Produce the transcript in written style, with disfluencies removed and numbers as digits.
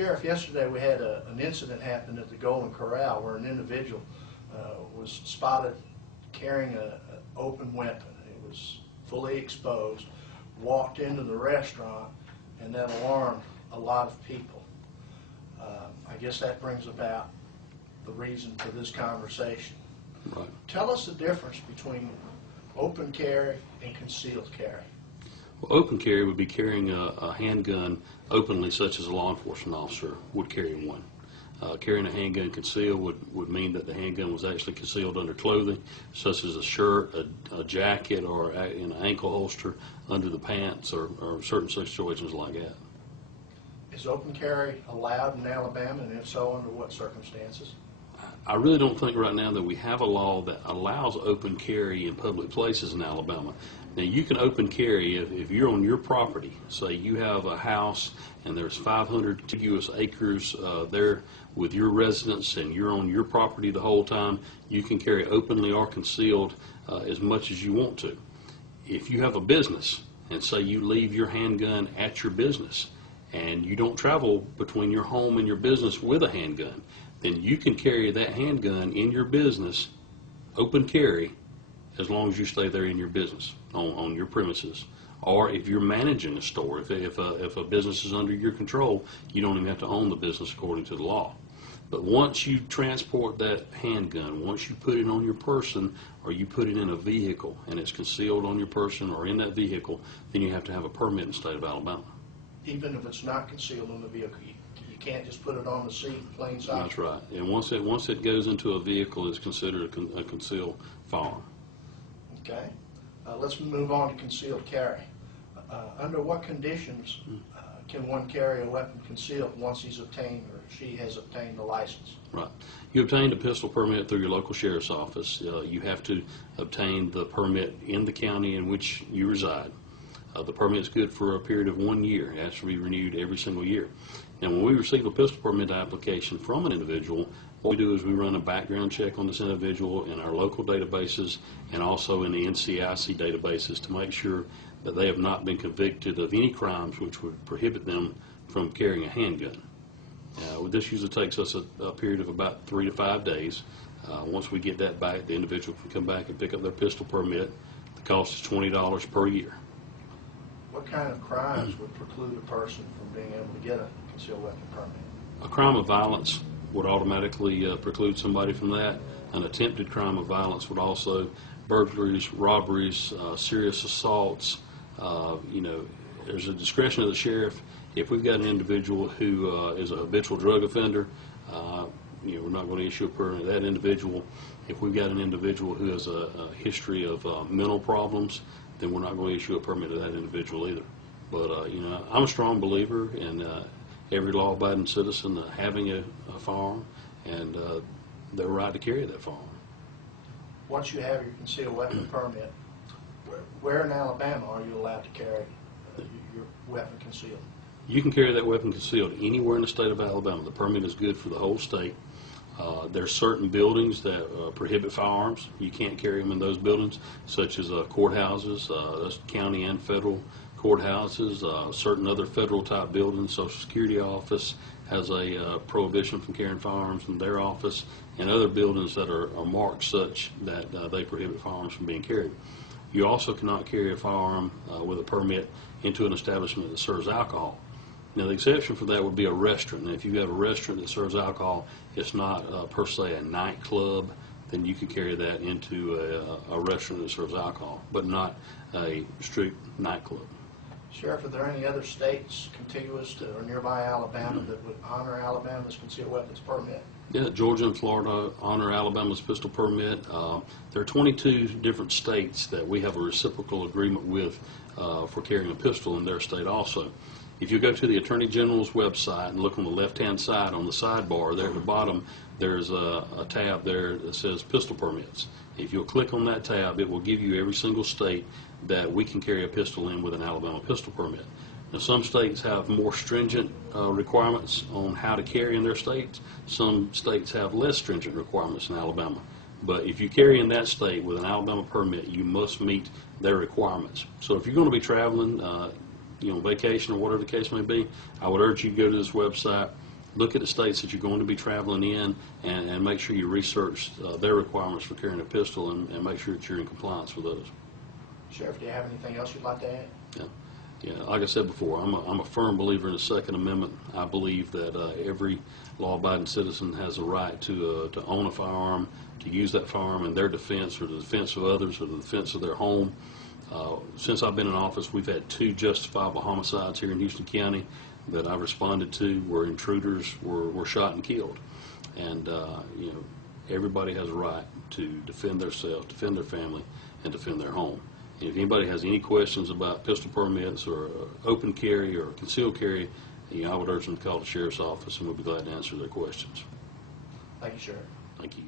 Sheriff, yesterday we had an incident happen at the Golden Corral where an individual was spotted carrying an open weapon. It was fully exposed, walked into the restaurant, and that alarmed a lot of people. I guess that brings about the reason for this conversation. Right. Tell us the difference between open carry and concealed carry. Well, open carry would be carrying a handgun openly, such as a law enforcement officer would carry one. Carrying a handgun concealed would mean that the handgun was actually concealed under clothing, such as a shirt, a jacket, or in an ankle holster under the pants, or certain situations like that. Is open carry allowed in Alabama, and if so, under what circumstances? I really don't think right now that we have a law that allows open carry in public places in Alabama. Now, you can open carry if you're on your property. Say you have a house and there's 500 contiguous acres there with your residence, and you're on your property the whole time. You can carry openly or concealed as much as you want to. If you have a business and say you leave your handgun at your business and you don't travel between your home and your business with a handgun, then you can carry that handgun in your business, open carry, as long as you stay there in your business, on your premises. Or if you're managing a store, if a business is under your control, you don't even have to own the business according to the law. But once you transport that handgun, once you put it on your person or you put it in a vehicle and it's concealed on your person or in that vehicle, then you have to have a permit in the state of Alabama. Even if it's not concealed in the vehicle, you can't just put it on the seat in plain sight? That's right. And once it goes into a vehicle, it's considered a concealed firearm. Okay. Let's move on to concealed carry. Under what conditions can one carry a weapon concealed once he's obtained or she has obtained a license? Right. You obtained a pistol permit through your local sheriff's office. You have to obtain the permit in the county in which you reside. The permit's good for a period of 1 year. It has to be renewed every single year. Now, when we receive a pistol permit application from an individual, what we do is we run a background check on this individual in our local databases and also in the NCIC databases to make sure that they have not been convicted of any crimes which would prohibit them from carrying a handgun. This usually takes us a period of about 3 to 5 days. Once we get that back, the individual can come back and pick up their pistol permit. The cost is $20 per year. What kind of crimes would preclude a person from being able to get a concealed weapon permit? A crime of violence would automatically preclude somebody from that. An attempted crime of violence would also, burglaries, robberies, serious assaults. There's a discretion of the sheriff. If we've got an individual who is a habitual drug offender, we're not going to issue a permit to that individual. If we've got an individual who has a history of mental problems, then we're not going to issue a permit to that individual either. But, I'm a strong believer in every law-abiding citizen having a firearm and their right to carry that firearm. Once you have your concealed weapon permit, where in Alabama are you allowed to carry your weapon concealed? You can carry that weapon concealed anywhere in the state of Alabama. The permit is good for the whole state. There are certain buildings that prohibit firearms. You can't carry them in those buildings, such as courthouses, that's county and federal courthouses, certain other federal type buildings. Social Security office has a prohibition from carrying firearms in their office, and other buildings that are marked such that they prohibit firearms from being carried. You also cannot carry a firearm with a permit into an establishment that serves alcohol. Now, the exception for that would be a restaurant. Now, if you have a restaurant that serves alcohol, it's not per se a nightclub, then you could carry that into a restaurant that serves alcohol, but not a strict nightclub. Sheriff, are there any other states contiguous to or nearby Alabama that would honor Alabama's concealed weapons permit? Yeah, Georgia and Florida honor Alabama's pistol permit. There are 22 different states that we have a reciprocal agreement with for carrying a pistol in their state also. If you go to the Attorney General's website and look on the left-hand side on the sidebar there at the bottom, there's a tab there that says pistol permits. If you'll click on that tab, it will give you every single state that we can carry a pistol in with an Alabama pistol permit. Now, some states have more stringent requirements on how to carry in their states. Some states have less stringent requirements in Alabama. But if you carry in that state with an Alabama permit, you must meet their requirements. So if you're going to be traveling, vacation or whatever the case may be, I would urge you to go to this website, look at the states that you're going to be traveling in, and make sure you research their requirements for carrying a pistol, and make sure that you're in compliance with those. Sheriff, do you have anything else you'd like to add? Yeah. Yeah, like I said before, I'm a firm believer in the Second Amendment. I believe that every law-abiding citizen has a right to own a firearm, to use that firearm in their defense or the defense of others or the defense of their home. Since I've been in office, we've had 2 justifiable homicides here in Houston County that I responded to where intruders were shot and killed. And, you know, everybody has a right to defend themselves, defend their family, and defend their home. And if anybody has any questions about pistol permits or open carry or concealed carry, you know, I would urge them to call the sheriff's office, and we'll be glad to answer their questions. Thank you, Sheriff. Thank you.